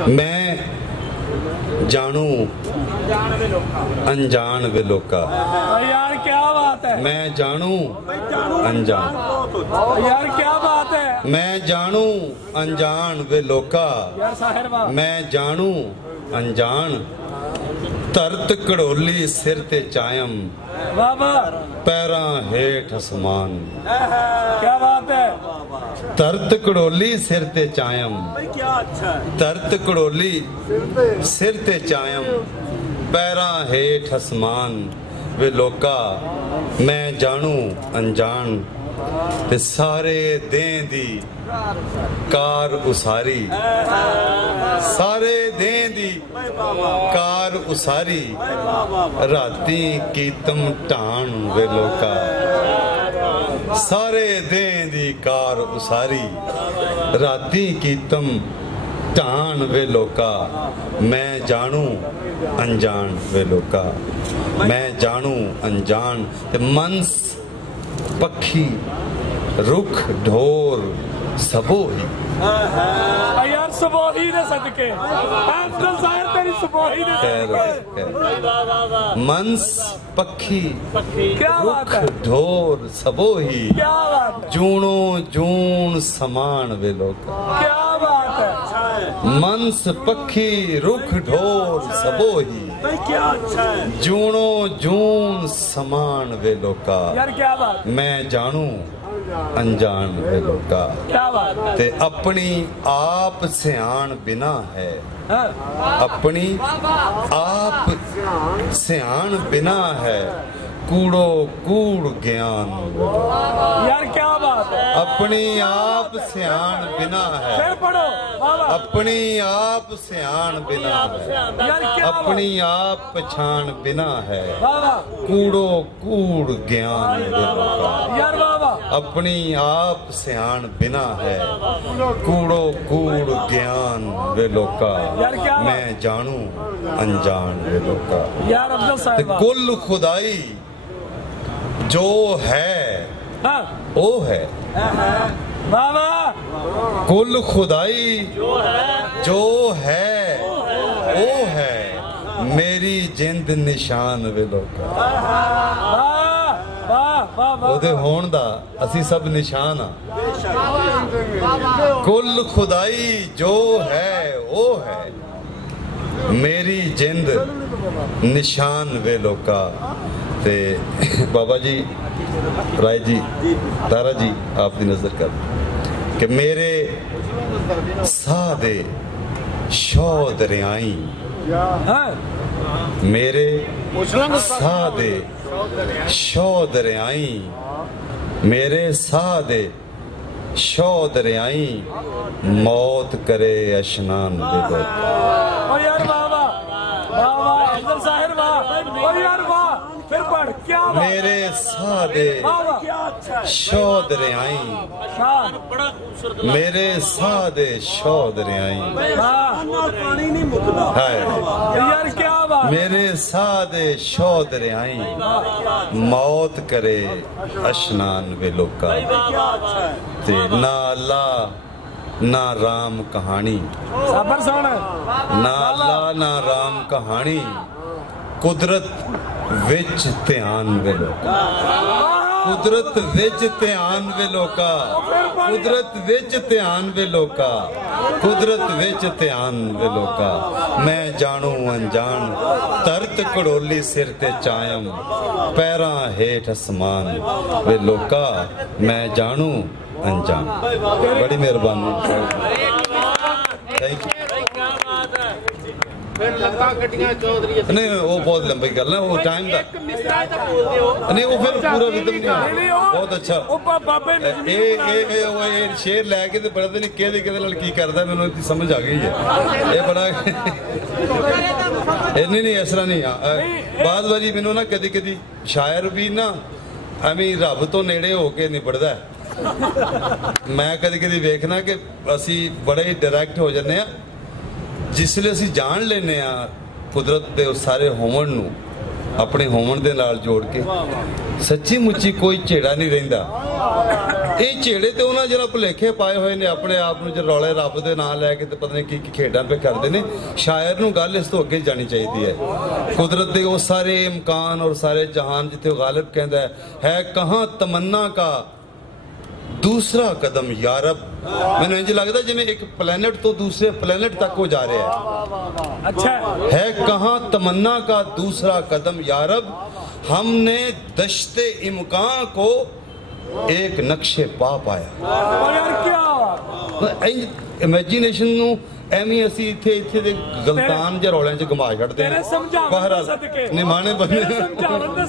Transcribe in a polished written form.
मैं जानू अनजान वे लोका। यार क्या बात है। मैं जानू अनजान। यार क्या बात है। मैं जानू अनजान वे लोका। यार साहिर वाह। मैं जानू अनजान तरत कड़ोली सिर ते चायम वाह वाह। पैरां हेठ आसमान। क्या बात है। तरत कड़ोली सिर ते चायम। क्या अच्छा है। तरत कड़ोली सिर ते चायम पैरां हेठ आसमान वे लोका। मैं जानू अनजान ते सारे दें दी कार उसारी। सारे दें दी कार उसारी राती कीतम ढाण वे लोका। सारे दें दी कार उसारी राती कीतम ढाण वे लोका। मैं जानू अनजान वे लोका। मैं जानू अनजान ते मनस पक्षी रुख ढोर सबोही। यार सबोही दे सदके अफजल साहिर तेरी सबोही दे सदके। मनस पक्षी क्या बात है। रुख ढोर सबोही क्या बात है। जूणो जूण समान वे लोका। क्या बात है। मनस पक्षी रुख ढोर सबोही क्या अच्छा है। जूणो जूण समान वे लोका। यार क्या बात। मैं जानू अनजान वे लोका। क्या बात है। ते अपनी आप सियाण बिना है। अपनी आप सियाण बिना है कूड़ो कूड़ ज्ञान। यार क्या बात है। अपनी आप सियाण बिना है। फिर पढ़ो। अपनी आप सियाण बिना है। यार क्या अपनी आप पछाण बिना है वाह कूड़ो कूड़ ज्ञान वे लोका। यार वाह वाह। अपनी आप सियाण बिना है कूड़ो कूड़ ज्ञान वे लोका। यार क्या मैं जानू अनजान वे लोका। यार अफजल ते साहिब कुल खुदाई जो है ओ है। वाह वाह। कुल खुदाई जो है ओ है मेरी जिंद निशान वे लोका। ਉਹਦੇ ਹੋਣ ਦਾ ਅਸੀਂ ਸਭ ਨਿਸ਼ਾਨ ਆ। ਕੁੱਲ ਖੁਦਾਈ ਜੋ ਹੈ ਉਹ ਹੈ ਮੇਰੀ ਜਿੰਦ ਨਿਸ਼ਾਨ ਵੇ ਲੋਕਾ। ਤੇ ਬਾਬਾ ਜੀ ਰਾਏ ਜੀ ਤਾਰਾ ਜੀ ਆਪ ਦੀ ਨਜ਼ਰ ਕਰ ਕਿ ਮੇਰੇ ਸਾਹ ਦੇ ਸ਼ੌ ਦਰਿਆਈ। मेरे साह दे शौ दरियाई मेरे साह दे शौ दरियाई मौत करे अशनान वे लोका। यार वाह वाह वाह वाह अफजल साहिर वाह। यार वाह फिर पढ़ क्या बात। मेरे साह दे शौ दरियाई मेरे साह दे शौ दरियाई यार क्या बात। मेरे साह दे शौ दरियाई मौत करे अशनान वे लोका। ते ना अल्लाह ना राम कहानी। सबर सुन। ना अल्लाह ना राम कहानी कुदरत विच ध्यान वे लोका। कुदरत विच ध्यान वे लोका। कुदरत विच ध्यान वे लोका। कुदरत विच ध्यान वे लोका। मैं जानू अनजान तरत कड़ोली सिर ते चायम पैरां हेठ आसमान वे लोका। मैं जानू अनजान। बड़ी मेहरबानी। Thank you. नहीं वो बहुत लंबी गल है वो टाइम का नहीं वो फिर पूरा रिदम नहीं बहुत अच्छा शेर लैके पढ़ते नहीं कि की करता मैंने समझ आ गई है ये बड़ा नहीं इस तरह नहीं बाद वारी मैनू ना कदी कदी शायर भी ना ਐਵੇਂ ਰੱਬ ਤੋਂ ਨੇੜੇ ਹੋ ਕੇ ਨਿਬੜਦਾ। ਮੈਂ ਕਦੀ ਕਦੀ ਵੇਖਣਾ ਕਿ ਅਸੀਂ ਬੜੇ ਹੀ ਡਾਇਰੈਕਟ ਹੋ ਜਾਂਦੇ ਆ ਜਿਸਲੇ ਅਸੀਂ ਜਾਣ ਲੈਨੇ ਆ ਕੁਦਰਤ ਦੇ ਉਸ ਸਾਰੇ ਹੋਵਣ ਨੂੰ ਆਪਣੇ ਹੋਵਣ ਦੇ ਨਾਲ ਜੋੜ ਕੇ ਸੱਚੀ ਮੁੱਚੀ ਕੋਈ ਝੇੜਾ ਨਹੀਂ ਰਹਿੰਦਾ। ਇਹ ਝੇੜੇ ਤੇ ਉਹਨਾਂ ਜਿਹੜਾ ਭੁਲੇਖੇ ਪਾਏ ਹੋਏ ਨੇ ਆਪਣੇ ਆਪ ਨੂੰ, ਜੇ ਰੌਲੇ ਰੱਬ ਦੇ ਨਾਂ ਲੈ ਕੇ ਤੇ ਪਤਾ ਨਹੀਂ ਕੀ ਖੇਡਾਂ ਪੇ ਕਰਦੇ ਨੇ। ਸ਼ਾਇਰ ਨੂੰ ਗੱਲ ਇਸ ਤੋਂ ਅੱਗੇ ਜਾਣੀ ਚਾਹੀਦੀ ਹੈ। ਕੁਦਰਤ ਦੇ ਉਹ ਸਾਰੇ ਇਮਕਾਨ ਔਰ ਸਾਰੇ ਜਹਾਨ ਜਿੱਥੇ ਗਾਲਿਬ ਕਹਿੰਦਾ ਹੈ ਕਹਾਂ ਤਮੰਨਾ ਕਾ ਦੂਸਰਾ ਕਦਮ ਯਾਰਬ। ਮੈਨੂੰ ਇੰਜ ਲੱਗਦਾ ਜਿਵੇਂ ਇੱਕ ਪਲੈਨਟ ਤੋਂ ਦੂਸਰੇ ਪਲੈਨਟ ਤੱਕ ਉਹ ਜਾ ਰਿਹਾ ਹੈ। अच्छा है कहाँ तमन्ना का दूसरा कदम यारब, हमने दश्ते इमकान को एक नक्शे पा पाया। और यार क्या इमेजिनेशन ਨੂੰ ਐਵੇਂ ਅਸੀਂ ਇੱਥੇ ਦੇ ਗਲਤਾਨ ਜਾਂ ਰੌਲਿਆਂ 'ਚ ਘੁਮਾ ਛੱਡਦੇ ਤੇਰੇ ਸਮਝਾਉਣ ਦੇ ਸਦਕੇ ਨਿਮਾਣੇ ਬੰਦੇ ਸਮਝਾਉਣ ਦੇ